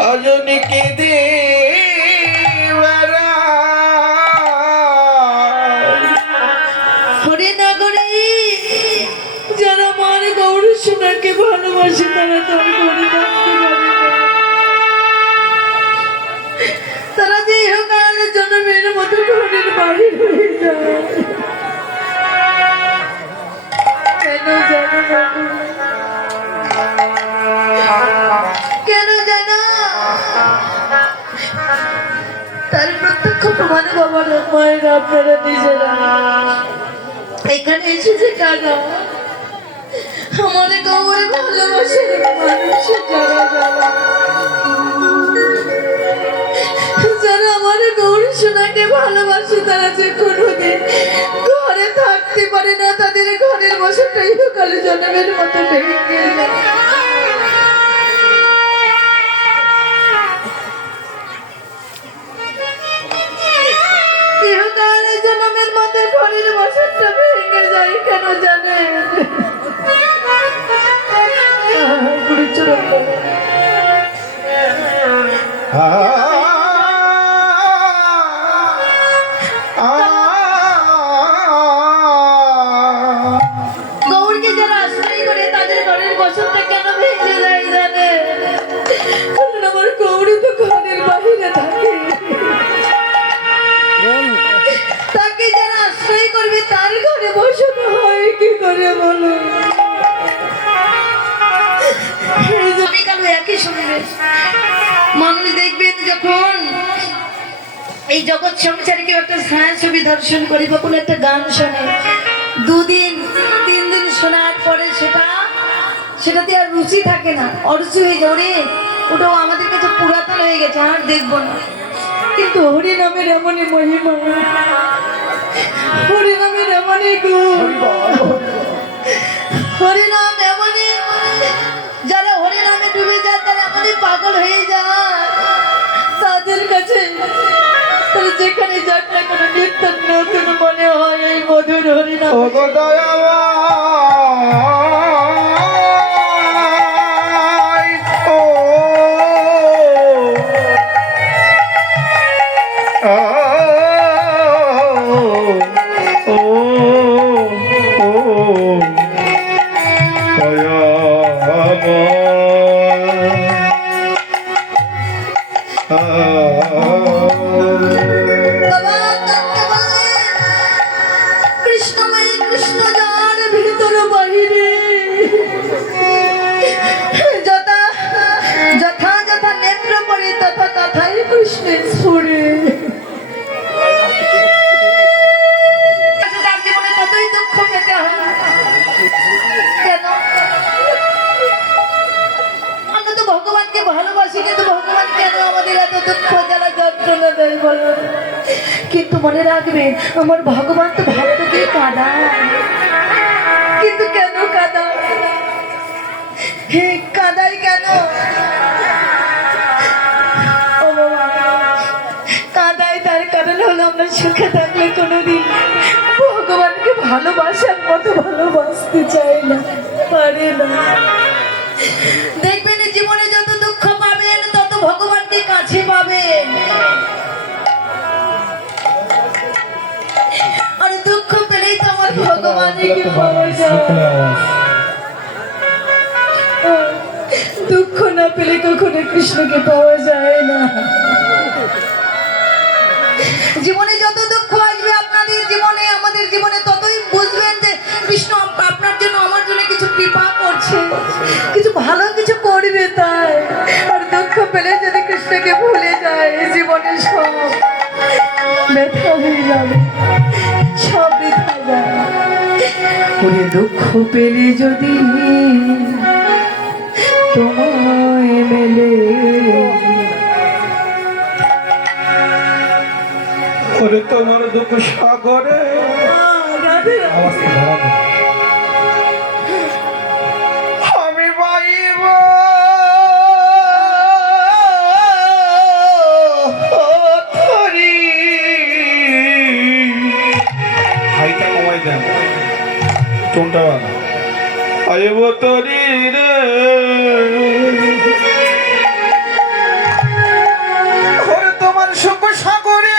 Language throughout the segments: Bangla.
রজনী কেঁদে হরিনগরে যারা আমার গৌরী সোনাকে ভালোবাসে তারা তো আর হরি থাকতে পারে না। তারা যে ইহকালের জন্মের মতো ঘরের বাহির হয়ে যায়। কেন জানো বাবু? কেন জানো? তার প্রত্যক্ষ প্রমাণ বাবার মায়ের আপনারা নিজেরা এখানে এসেছে কাকা আমাদের গৌরে ভালোবাসে মানুষের যারা আমাদের গৌরী সোনাকে ভালোবাসে তারা যে কোনোদিন ঘরে থাকতে পারে না, তাদের ঘরের বসতটা ইহকালে জন্মের মতো ভেঙে যায়। ইহকালে জন্মের মতো ঘরের বসতটা ভেঙে যায় কেন জানেন? গুরুচরণ গৌরকে যারা আশ্রয় করে তাদের ঘরের বসতটা কেন ভেঙে যায় জানে? কারণ আমার গৌরী তো ঘরের বাহিরে থাকে। তাকে যারা আশ্রয় করবে তার ঘরে বসানো হয় কি করে বলো? একই শুনবে মানুষ দেখবেন যখন এই জগৎ সংসারে কেউ একটা ছায়া ছবি দর্শন করি বা কোনো একটা গান শোনে, 2 দিন 3 দিন শোনার পরে সেটাতে আর রুচি থাকে না, অরুচি হয়ে যাবে। ওটাও আমাদের কাছে পুরাতন হয়ে গেছে, আর দেখবো না। কিন্তু হরি নামের এমনই মহিমা, হরি নামের এমনই গুণ, হরি নাম এমনই, যারা হরি নামে ডুবে যায় তারা এমনই পাগল হয়ে যায়। তাদের কাছে তারা যেখানে যাক না কোনো নিত্য নতুন মনে হয় এই মধুর হরি নাম। কৃষ্ণের সুরে তার জীবনে ততই দুঃখ পেতে হয়। কেন? আমরা তো ভগবানকে ভালোবাসি, কিন্তু ভগবান কেন আমাদের এত দুঃখ জ্বালা যন্ত্রণা দেয় বলো? কিন্তু মনে রাখবেন আমার ভগবান তো ভক্তকে কাঁদায়। কিন্তু কেন কাঁদায়? হে কাঁদায় কেন? আমরা সুখে থাকলে কোনোদিন ভগবানকে ভালোবাসার মতো ভালোবাসতে চাই না, পারে না। দেখবেন জীবনে যত দুঃখ পাবেন তত ভগবানকে কাছে পাবেন, আর দুঃখ পেলেই তো আমার ভগবানকে পাওয়া যায়। দুঃখ না পেলে কখনো কৃষ্ণকে পাওয়া যায় না। জীবনে যত দুঃখ আসবে আপনাদের জীবনে আমাদের জীবনে ততই বুঝবেন যে কৃষ্ণ আপনার জন্য আমার জন্য কিছু কৃপা করছে, কিছু ভালো কিছু করবে তাই। আর দুঃখ পেলে যদি কৃষ্ণকে ভুলে যায় জীবনে সব ব্যথা হয়ে যাবে, সব বৃথা যাবে। ওরে দুঃখ পেলে যদি তোমায় মেলে তোমার দুঃখ সাগরে আমি পাইব হাইটা কমাই দেন, টোনটা আইব তরি রে ওরে তোমার সুখ সাগরে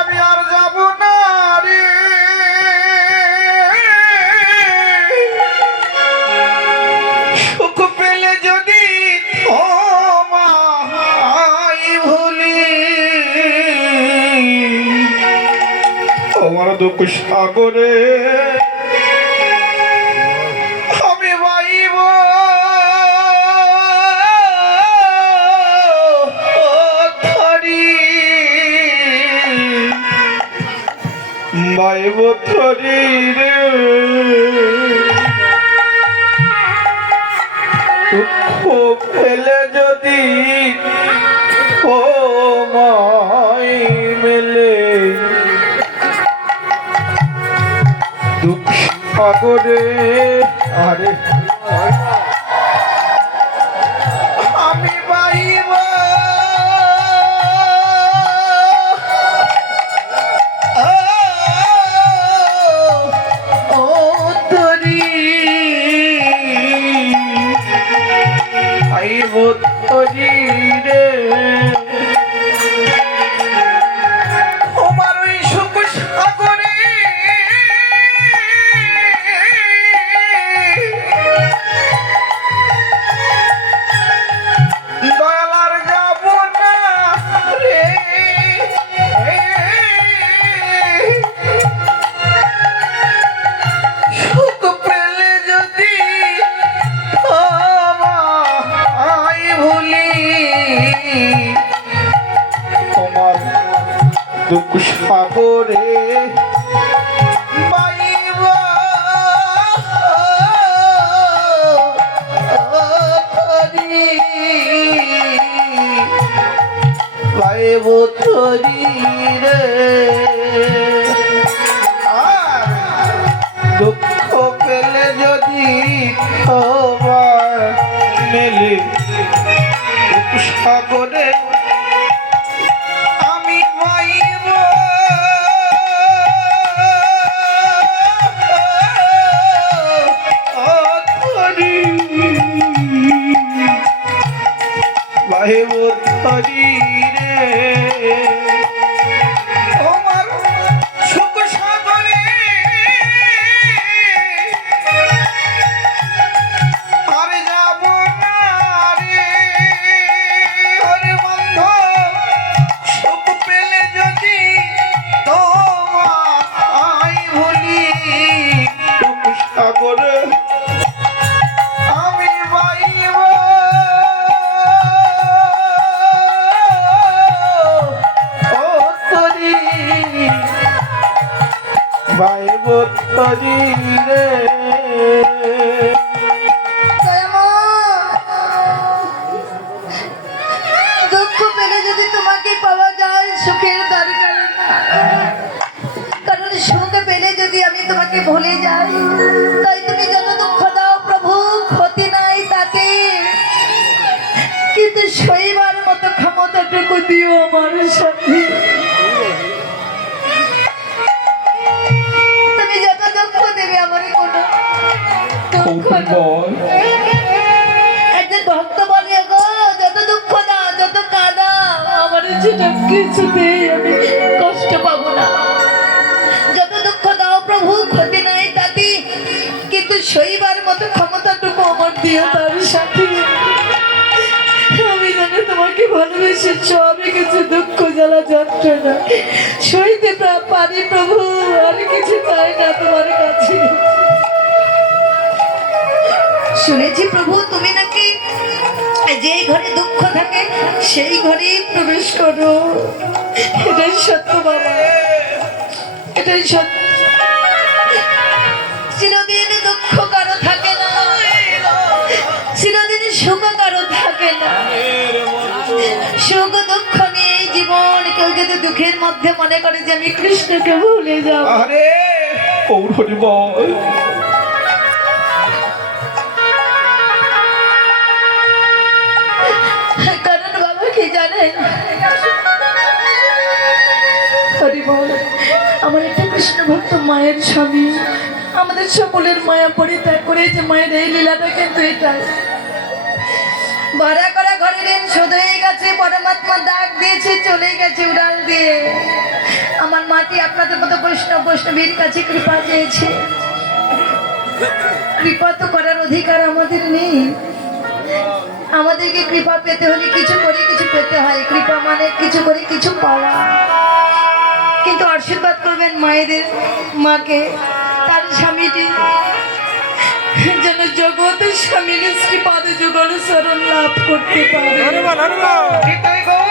আমি আর যাব না রে সুখ পেলে যদি তোমায় ভুলি আমার দুঃখ সাগরে আমি বাইব থরি বাইব থরি রে দুঃখ পেলে যদি তোমায় মেলে দুঃখ সাগরে আরে আমি বাইব ও তরি আইব তরি রে তোমার ওই সুখ সাগরে দয়ালার যাব না রে সুখ পেলে যদি তোমায় ভুলি তোমার দুঃখ সাগরে বাইব থরি বাইব থরি রে আর দুঃখ পেলে যদি তোমার মেলে দুঃখ সাগরে আমি বাইব থরি বাইব থরি রে তোমার সুখ সাগরে আর যাব না রে ওরে বন্ধু সুখ পেলে যদি তোমায় ভুলি সুখ সাগরে আমি বাইব ও তরি বাইব তরি রে দুঃখ পেলে যদি তোমাকে পাওয়া যায় সুখের দরকার না। কারণ সুখ পেলে যদি আমি তোমাকে ভুলে যাই তাই তুমি যত দুঃখ দাও প্রভু ক্ষতি নাই তাতে কিন্তু সইবার মতো ক্ষমতাটুকু দিও আমার সাথে। তুমি যত দুঃখ দেবে আমার কোনো দুঃখ নেই। একজন ভক্ত বলে গো যত দুঃখ দাও যত কাঁদাও আমার সেটা কিছুতেই আমি কষ্ট পাবো না। যত দুঃখ দাও প্রভু ক্ষতি নাই তাতে কিন্তু সইবার মতো ক্ষমতাটুকু আমার দিও তার সাথে। আমি জানি তোমাকে ভালোবেসেছ আমি কিছু দুঃখ জ্বালা যন্ত্রণা সইতে পারি প্রভু আর কিছু চাই না তোমার কাছে। শুনেছি প্রভু তুমি নাকি যেই ঘরে দুঃখ থাকে সেই ঘরেই প্রবেশ করো। এটাই সত্য বাবা, এটাই সত্য। চিরদিন দুঃখ কারো থাকে না, চিরদিন সুখ কারো থাকে না। সুখ দুঃখ নিয়ে জীবন কেউ যদি দুঃখের মধ্যে মনে করে যে আমি কৃষ্ণকে ভুলে যাব, আরে পৌরহরি বল ভক্ত মায়ের স্বামী আমাদের সকলের মায়া পরিত্যাগ করে যে মায়ের এই লীলাটা কিন্তু এটাই ভাড়া করা ঘরের ঋণ শোধ হয়ে গেছে, পরমাত্মা ডাক দিয়েছে, চলে গেছে উড়াল দিয়ে। আমার মাটি আপনাদের মতো বৈষ্ণবীর কাছে কৃপা চেয়েছে। কৃপা তো করার অধিকার আমাদের নেই। আমাদেরকে কৃপা পেতে হলে কিছু করে কিছু পেতে হয়। কৃপা মানে কিছু করে কিছু পাওয়া। কিন্তু আশীর্বাদ করবেন মায়েদের, মাকে, তার স্বামীটি যেন জগতের স্বামীর শ্রীপাদে যুগল শরণ লাভ করতে পারে। নিতাই গৌর